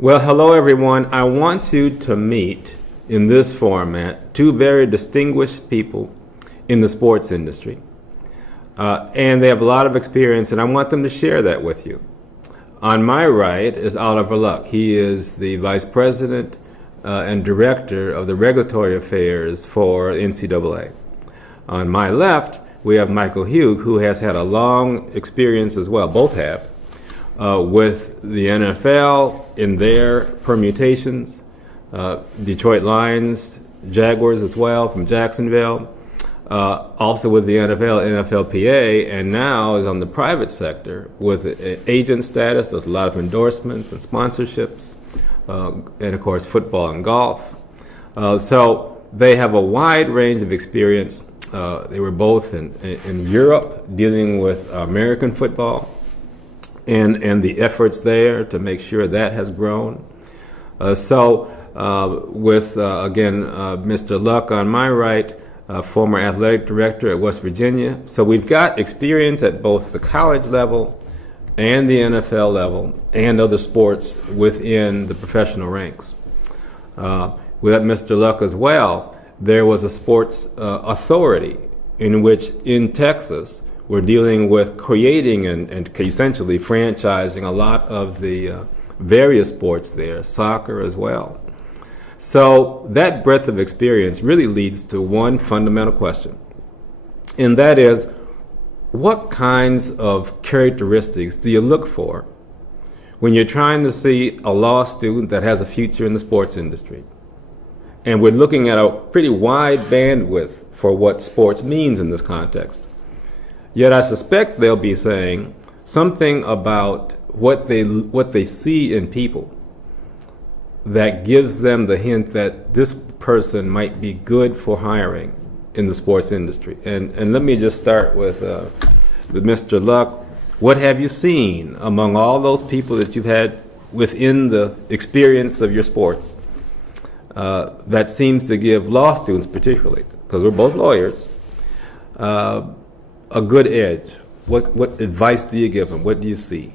Well, hello everyone. I want you to meet in this format two very distinguished people in the sports industry. And they have a lot of experience, and I want them to share that with you. On my right is Oliver Luck. He is the Vice President and Director of the Regulatory Affairs for NCAA. On my left, we have Michael Huyghue, who has had a long experience as well, both have, with the NFL in their permutations, Detroit Lions, Jaguars as well from Jacksonville, also with the NFL, NFLPA, and now is on the private sector with agent status. Does a lot of endorsements and sponsorships, and of course football and golf. So they have a wide range of experience. They were both in Europe dealing with American football and the efforts there to make sure that has grown. With Mr. Luck on my right, former athletic director at West Virginia. So we've got experience at both the college level and the NFL level and other sports within the professional ranks. With Mr. Luck as well, there was a sports authority in which in Texas we're dealing with creating and essentially franchising a lot of the various sports there, soccer as well. So that breadth of experience really leads to one fundamental question, and that is, what kinds of characteristics do you look for when you're trying to see a law student that has a future in the sports industry? And we're looking at a pretty wide bandwidth for what sports means in this context. Yet I suspect they'll be saying something about what they see in people that gives them the hint that this person might be good for hiring in the sports industry. And let me just start with Mr. Luck. What have you seen among all those people that you've had within the experience of your sports that seems to give law students particularly, because we're both lawyers, a good edge? What advice do you give them? What do you see?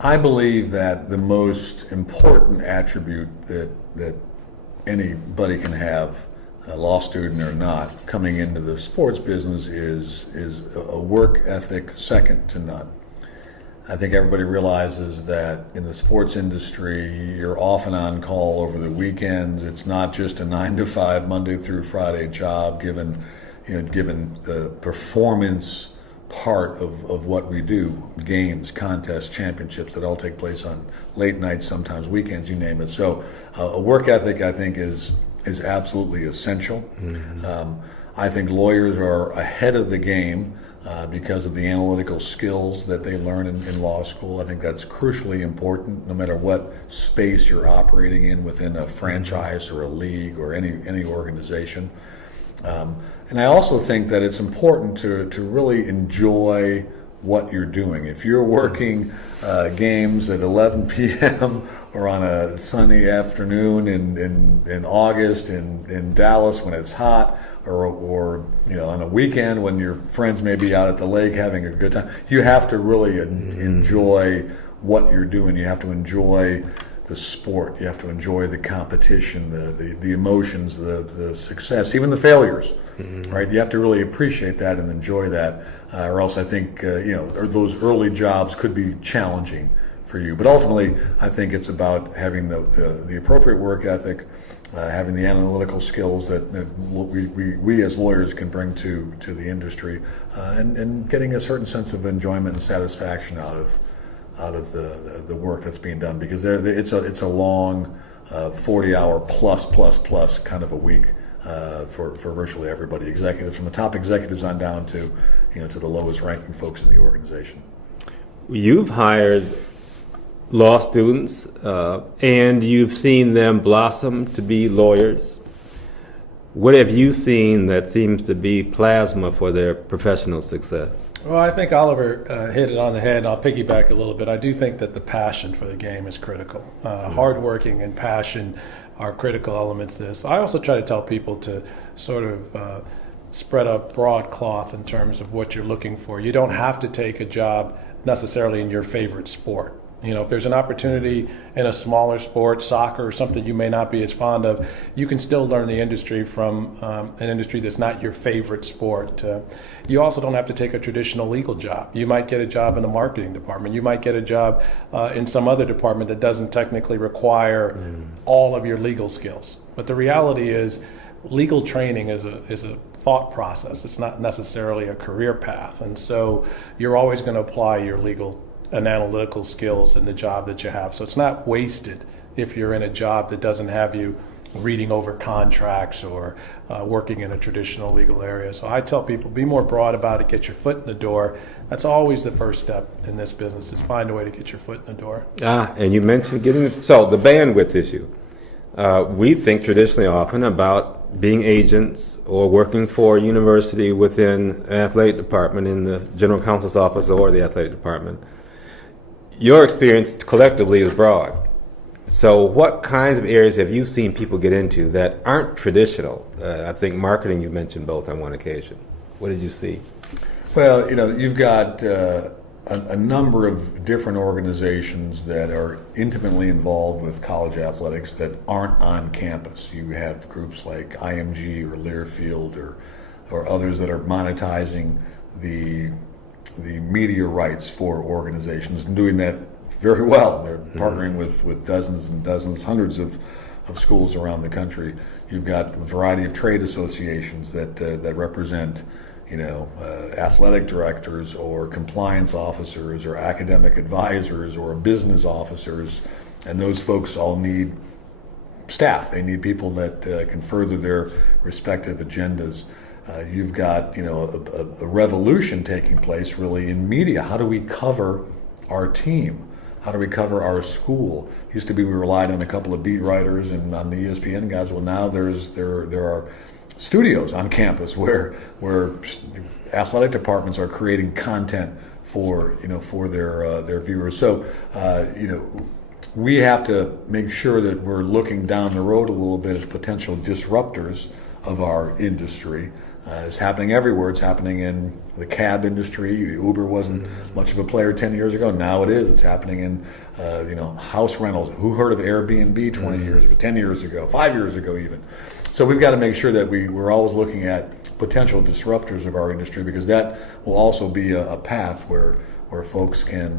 I believe that the most important attribute that anybody can have, a law student or not, coming into the sports business is a work ethic second to none. I think everybody realizes that in the sports industry, you're often on call over the weekends. It's not just a 9-to-5 Monday through Friday job, given the performance part of what we do, games, contests, championships that all take place on late nights, sometimes weekends, you name it. So a work ethic, I think, is absolutely essential. Mm-hmm. I think lawyers are ahead of the game because of the analytical skills that they learn in law school. I think that's crucially important, no matter what space you're operating in within a franchise or a league or any organization. And I also think that it's important to really enjoy what you're doing. If you're working games at 11 p.m. or on a sunny afternoon in August in Dallas when it's hot, or on a weekend when your friends may be out at the lake having a good time, you have to really enjoy what you're doing. You have to enjoy the sport. You have to enjoy the competition, the emotions, the success, even the failures. Mm-hmm. Right? You have to really appreciate that and enjoy that, or else I think or those early jobs could be challenging for you. But ultimately, I think it's about having the appropriate work ethic, having the analytical skills that we as lawyers can bring to the industry, and getting a certain sense of enjoyment and satisfaction out of the work that's being done, because it's a long 40-hour plus kind of a week for virtually everybody, executives from the top executives on down to the lowest ranking folks in the organization. You've hired law students and you've seen them blossom to be lawyers. What have you seen that seems to be plasma for their professional success? Well, I think Oliver hit it on the head, and I'll piggyback a little bit. I do think that the passion for the game is critical. Hardworking and passion are critical elements to this. I also try to tell people to sort of spread a broad cloth in terms of what you're looking for. You don't have to take a job necessarily in your favorite sport. You know, if there's an opportunity in a smaller sport, soccer or something you may not be as fond of, you can still learn the industry from an industry that's not your favorite sport. You also don't have to take a traditional legal job. You might get a job in the marketing department. You might get a job in some other department that doesn't technically require all of your legal skills. But the reality is, legal training is a thought process. It's not necessarily a career path. And so you're always going to apply your legal and analytical skills in the job that you have. So it's not wasted if you're in a job that doesn't have you reading over contracts or working in a traditional legal area. So I tell people, be more broad about it, get your foot in the door. That's always the first step in this business, is find a way to get your foot in the door. And you mentioned so the bandwidth issue. We think traditionally often about being agents or working for a university within an athletic department in the general counsel's office or the athletic department. Your experience collectively is broad. So what kinds of areas have you seen people get into that aren't traditional? I think marketing you mentioned both on one occasion. What did you see? Well, you've got a number of different organizations that are intimately involved with college athletics that aren't on campus. You have groups like IMG or Learfield or others that are monetizing the media rights for organizations and doing that very well. They're partnering with dozens and dozens, hundreds of schools around the country. You've got a variety of trade associations that represent athletic directors or compliance officers or academic advisors or business officers, and those folks all need staff. They need people that can further their respective agendas. You've got a revolution taking place really in media. How do we cover our team? How do we cover our school? Used to be we relied on a couple of beat writers and on the ESPN guys. Well, now there are studios on campus where athletic departments are creating content for their viewers. So we have to make sure that we're looking down the road a little bit at potential disruptors of our industry. It's happening everywhere. It's happening in the cab industry. Uber wasn't much of a player 10 years ago. Now it is. It's happening in house rentals. Who heard of Airbnb 20 years ago, 10 years ago, 5 years ago even? So we've got to make sure that we're always looking at potential disruptors of our industry, because that will also be a path where folks can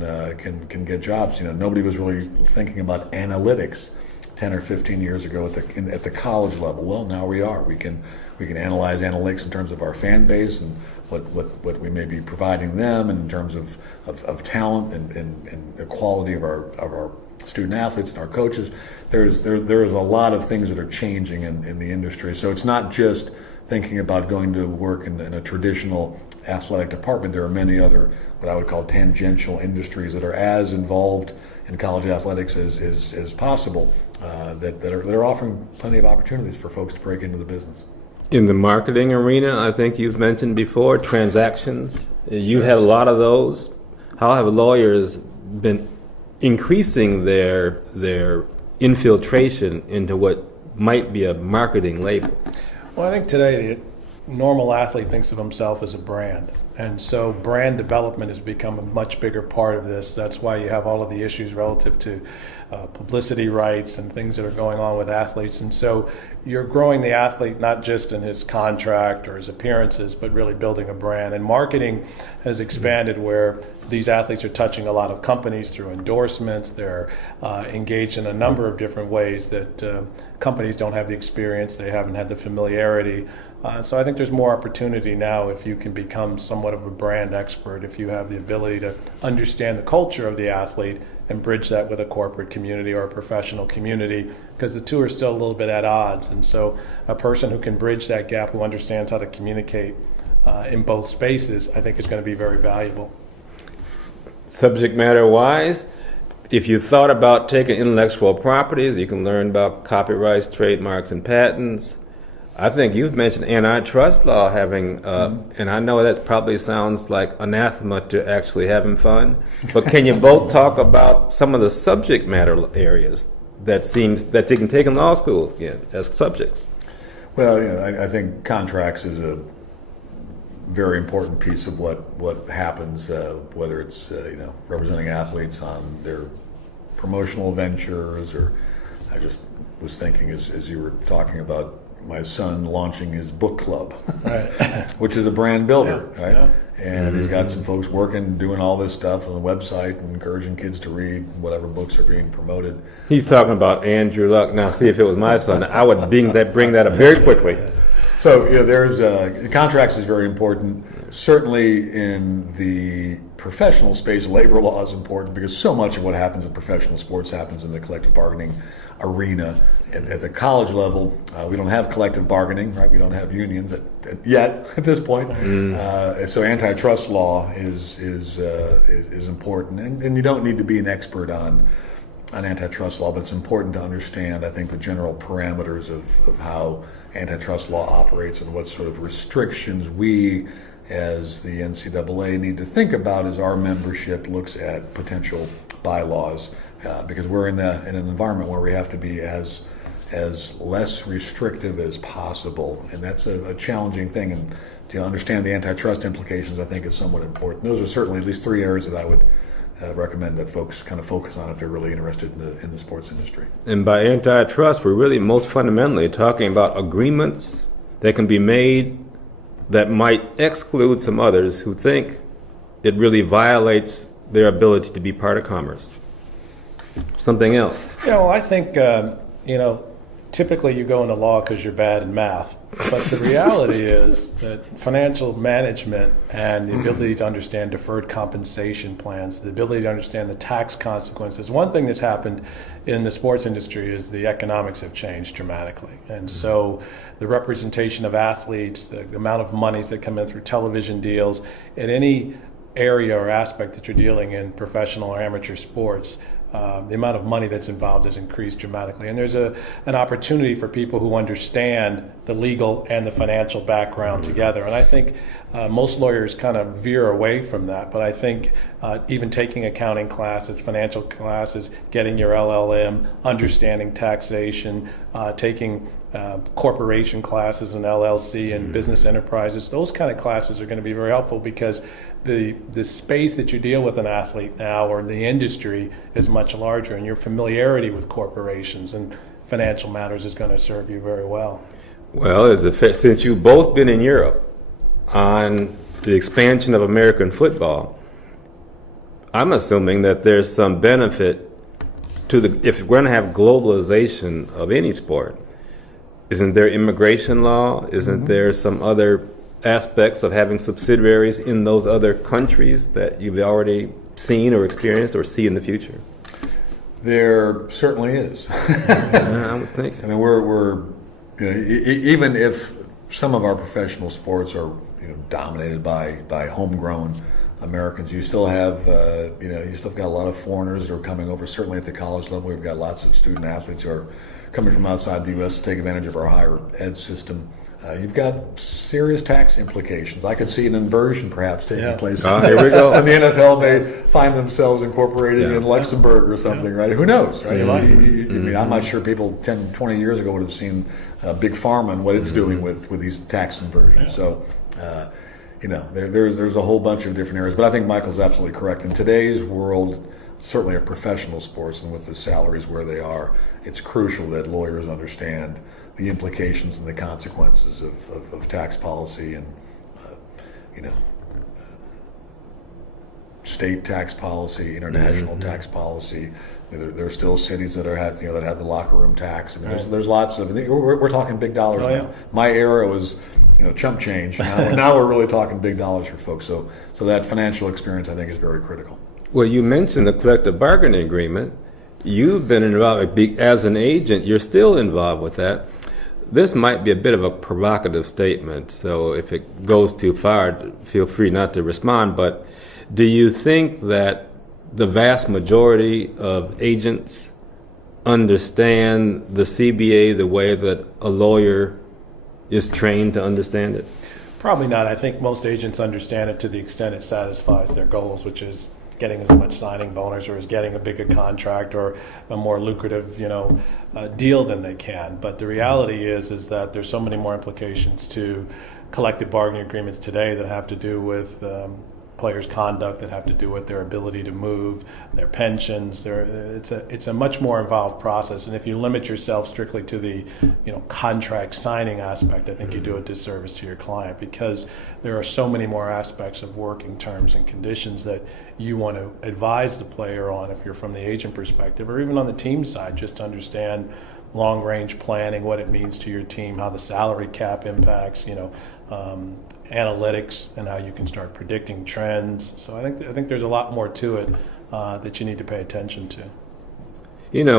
get jobs. Nobody was really thinking about analytics 10 or 15 years ago at the college level. Well, now we are. We can analyze analytics in terms of our fan base and what we may be providing them, and in terms of talent and the quality of our student athletes and our coaches. There's a lot of things that are changing in the industry. So it's not just thinking about going to work in a traditional athletic department. There are many other what I would call tangential industries that are as involved in college athletics as possible, that are offering plenty of opportunities for folks to break into the business. In the marketing arena, I think you've mentioned before, transactions. You had a lot of those. How have lawyers been increasing their infiltration into what might be a marketing label? Well, I think today the normal athlete thinks of himself as a brand. And so brand development has become a much bigger part of this. That's why you have all of the issues relative to publicity rights and things that are going on with athletes. And so you're growing the athlete not just in his contract or his appearances, but really building a brand. And marketing has expanded where these athletes are touching a lot of companies through endorsements. They're engaged in a number of different ways that companies don't have the experience. They haven't had the familiarity. So I think there's more opportunity now if you can become somewhat of a brand expert, if you have the ability to understand the culture of the athlete and bridge that with a corporate community or a professional community, because the two are still a little bit at odds. And so a person who can bridge that gap, who understands how to communicate in both spaces, I think is going to be very valuable. Subject matter wise, if you thought about taking intellectual properties, you can learn about copyrights, trademarks, and patents. I think you've mentioned antitrust law having, and I know that probably sounds like anathema to actually having fun, but can you both talk about some of the subject matter areas that they can take in law schools again as subjects? Well, I think contracts is a very important piece of what happens, whether it's representing athletes on their promotional ventures, or I just was thinking as you were talking about my son launching his book club, Right. which is a brand builder, Yeah, right? yeah. And he's got some folks working, doing all this stuff on the website and encouraging kids to read whatever books are being promoted. He's talking about Andrew Luck. Now, see, if it was my son, I would bring that up very quickly. So, there's contracts is very important. Certainly in the professional space, labor law is important because so much of what happens in professional sports happens in the collective bargaining arena. At the college level, we don't have collective bargaining, right? We don't have unions yet at this point. So antitrust law is important, and you don't need to be an expert on antitrust law, but it's important to understand, I think, the general parameters of how antitrust law operates and what sort of restrictions we as the NCAA need to think about as our membership looks at potential bylaws, because we're in an environment where we have to be as less restrictive as possible, and that's a challenging thing. And to understand the antitrust implications, I think, is somewhat important. Those are certainly at least three areas that I would recommend that folks kind of focus on if they're really interested in the sports industry. And by antitrust, we're really most fundamentally talking about agreements that can be made that might exclude some others who think it really violates their ability to be part of commerce. Something else. I think, typically you go into law because you're bad in math. But the reality is that financial management and the ability to understand deferred compensation plans, the ability to understand the tax consequences. One thing that's happened in the sports industry is the economics have changed dramatically. And so the representation of athletes, the amount of monies that come in through television deals, in any area or aspect that you're dealing in professional or amateur sports, the amount of money that's involved has increased dramatically. And there's an opportunity for people who understand the legal and the financial background together. And I think most lawyers kind of veer away from that. But I think even taking accounting classes, financial classes, getting your LLM, understanding taxation, taking corporation classes and LLC and business enterprises, those kind of classes are going to be very helpful because the space that you deal with an athlete now or the industry is much larger, and your familiarity with corporations and financial matters is going to serve you very well. Well, since you've both been in Europe on the expansion of American football, I'm assuming that there's some benefit to if we're going to have globalization of any sport. Isn't there immigration law? Isn't there some other aspects of having subsidiaries in those other countries that you've already seen or experienced or see in the future? There certainly is. I would think. I mean, we're even if some of our professional sports are dominated by homegrown Americans, you still have you still got a lot of foreigners that are coming over. Certainly at the college level, we've got lots of student athletes who are coming from outside the U.S. to take advantage of our higher ed system. You've got serious tax implications. I could see an inversion perhaps taking place. Here we go. And the NFL may find themselves incorporated in Luxembourg or something, right? Who knows, right? I mean, I'm not sure people 10, 20 years ago would have seen Big Pharma and what it's doing with these tax inversions. So, there's a whole bunch of different areas. But I think Michael's absolutely correct. In today's world, certainly of professional sports and with the salaries where they are, it's crucial that lawyers understand the implications and the consequences of tax policy and state tax policy, international tax policy. There are still cities that have the locker room tax, and there's lots of. We're talking big dollars now. My era was chump change. Now we're really talking big dollars for folks. So that financial experience I think is very critical. Well, you mentioned the collective bargaining agreement. You've been involved as an agent. You're still involved with that. This might be a bit of a provocative statement, so if it goes too far, feel free not to respond. But do you think that the vast majority of agents understand the CBA the way that a lawyer is trained to understand it? Probably not. I think most agents understand it to the extent it satisfies their goals, which is getting as much signing bonus or is getting a bigger contract or a more lucrative, deal than they can. But the reality is that there's so many more implications to collective bargaining agreements today that have to do with players' conduct that have to do with their ability to move, their pensions. It's a much more involved process. And if you limit yourself strictly to the contract signing aspect, I think you do a disservice to your client, because there are so many more aspects of working terms and conditions that you want to advise the player on if you're from the agent perspective, or even on the team side, just to understand long-range planning, what it means to your team, how the salary cap impacts, analytics, and how you can start predicting trends. So I think there's a lot more to it that you need to pay attention to.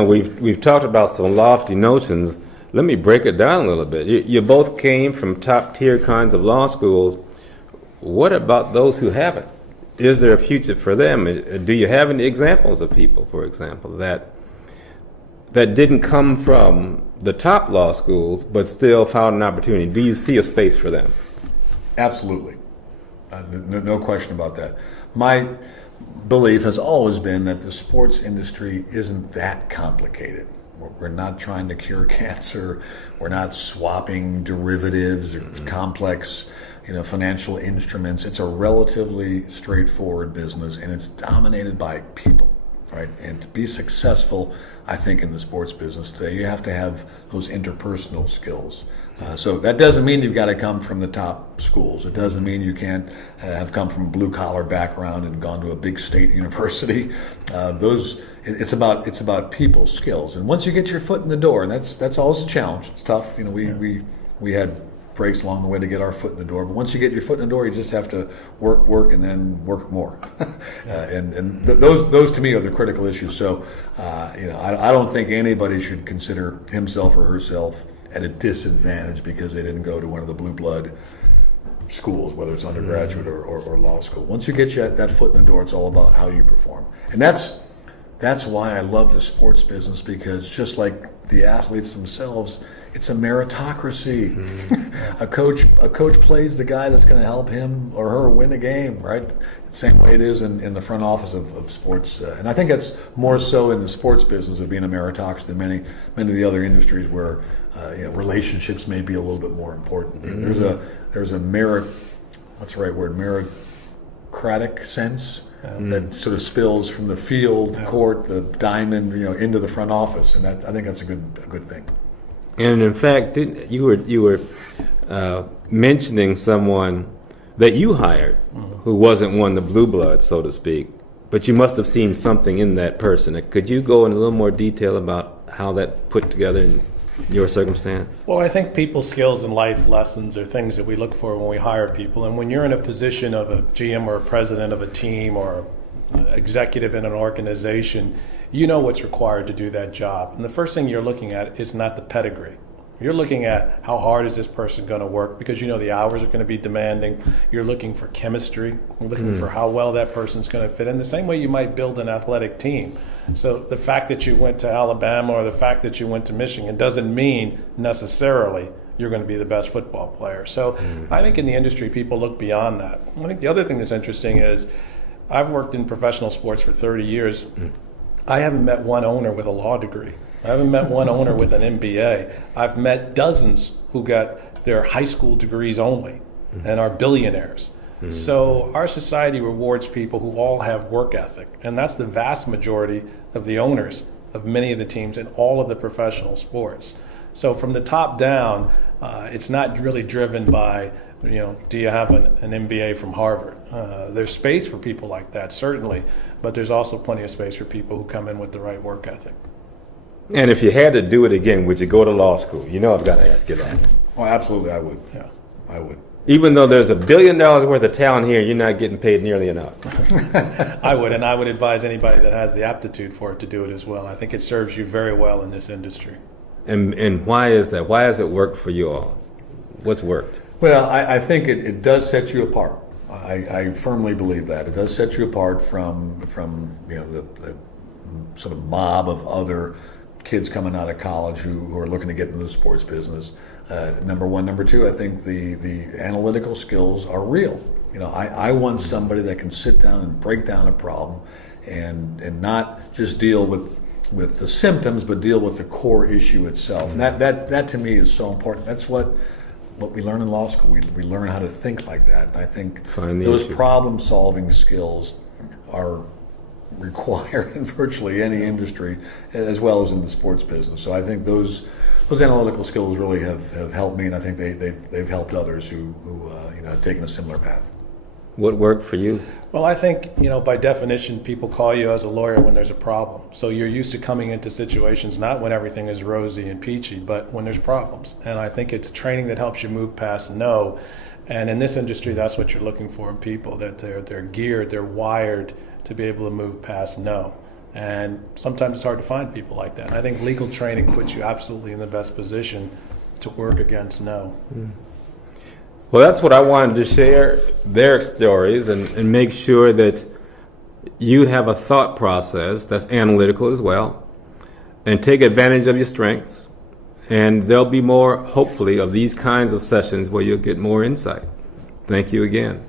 We've talked about some lofty notions. Let me break it down a little bit. You both came from top-tier kinds of law schools. What about those who haven't? Is there a future for them? Do you have any examples of people, for example, that didn't come from the top law schools but still found an opportunity? Do you see a space for them? Absolutely. No question about that. My belief has always been that the sports industry isn't that complicated. We're not trying to cure cancer. We're not swapping derivatives or complex financial instruments. It's a relatively straightforward business, and it's dominated by people. Right? And to be successful, I think, in the sports business today, you have to have those interpersonal skills. So that doesn't mean you've got to come from the top schools. It doesn't mean you can't have come from a blue-collar background and gone to a big state university. It's about people skills. And once you get your foot in the door, and that's always a challenge. It's tough. We had breaks along the way to get our foot in the door. But once you get your foot in the door, you just have to work, and then work more. Those to me are the critical issues. So, I don't think anybody should consider himself or herself at a disadvantage because they didn't go to one of the blue blood schools, whether it's undergraduate or law school. Once you get that foot in the door, it's all about how you perform. And that's why I love the sports business, because just like the athletes themselves, it's a meritocracy. A coach plays the guy that's going to help him or her win a game, right? The same way it is in the front office of sports. And I think that's more so in the sports business of being a meritocracy than many of the other industries where relationships may be a little bit more important. There's a meritocratic sense that sort of spills from the field, court, the diamond, into the front office, and I think that's a good thing. And in fact, you were mentioning someone that you hired who wasn't one of the blue bloods, so to speak, but you must have seen something in that person. Could you go in a little more detail about how that put together in your circumstance? Well, I think people skills and life lessons are things that we look for when we hire people. And when you're in a position of a GM or a president of a team or executive in an organization, you know what's required to do that job. And the first thing you're looking at is not the pedigree. You're looking at how hard is this person going to work, because the hours are going to be demanding. You're looking for chemistry. You're looking for how well that person's going to fit in. The same way you might build an athletic team. So the fact that you went to Alabama or the fact that you went to Michigan doesn't mean necessarily you're going to be the best football player. So I think in the industry, people look beyond that. I think the other thing that's interesting is I've worked in professional sports for 30 years. I haven't met one owner with a law degree. I haven't met one owner with an MBA. I've met dozens who got their high school degrees only and are billionaires. So our society rewards people who all have work ethic, and that's the vast majority of the owners of many of the teams in all of the professional sports. So from the top down, it's not really driven by, do you have an MBA from Harvard? There's space for people like that, certainly, but there's also plenty of space for people who come in with the right work ethic. And if you had to do it again, would you go to law school? I've got to ask you that. Oh, absolutely, I would. Yeah, I would. Even though there's $1 billion worth of talent here, you're not getting paid nearly enough. I would, and I would advise anybody that has the aptitude for it to do it as well. I think it serves you very well in this industry. And why is that? Why has it worked for you all? What's worked? Well, I think it does set you apart. I firmly believe that. It does set you apart from the sort of mob of other kids coming out of college who are looking to get into the sports business. Number one. Number two, I think the analytical skills are real. I want somebody that can sit down and break down a problem and not just deal with the symptoms, but deal with the core issue itself. And that to me is so important. That's what what we learn in law school. We learn how to think like that. And I think Find the those issue. problem-solving skills are required in virtually any industry, as well as in the sports business. So I think those analytical skills really have helped me, and I think they've helped others who have taken a similar path. What worked for you? Well, I think, by definition, people call you as a lawyer when there's a problem. So you're used to coming into situations not when everything is rosy and peachy, but when there's problems. And I think it's training that helps you move past no. And in this industry, that's what you're looking for in people, that they're geared, they're wired to be able to move past no. And sometimes it's hard to find people like that. And I think legal training puts you absolutely in the best position to work against no. Well, that's what I wanted to share, their stories, and make sure that you have a thought process that's analytical as well, and take advantage of your strengths. And there'll be more, hopefully, of these kinds of sessions where you'll get more insight. Thank you again.